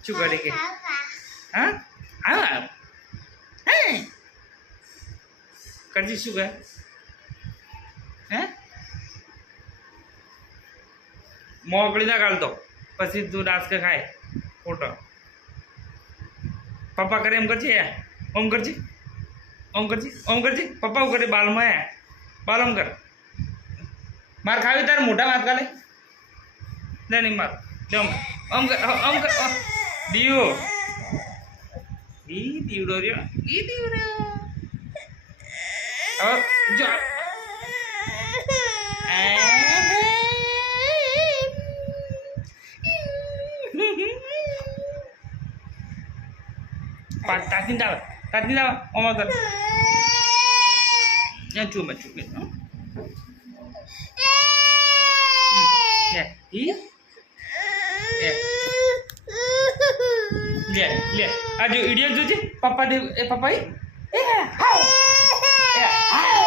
શું કરે કે હા હા હે કરજી શું કહે હે મોકળી ના કાઢતો પછી તું ડાસ કે ખાય ખોટો પપ્પા કરે એમ કરજે ઓમ કરજી ઓમ કરજી ઓમ કરજી પપ્પા હું કરે બાલમાં હે બાલ ઓમ કર માર ખાવી તારે મોટા હાથ કાલે લે નહીં માર લે ઓમ ઓમ કર ઓમ કર ઓમ. દીવો. ઈ દીવડો રહ્યો. ઈ દીવડો હવે જો. તાકી દાવ તાતી દાવ ઓમાં કર. ત્યાં ચૂમે ચૂમે હં? હમ. લે ઈ લે લે લે. આ જો ઇડિયટ જોજે. પપ્પા દે એ પપ્પા એ હાઉ. A how.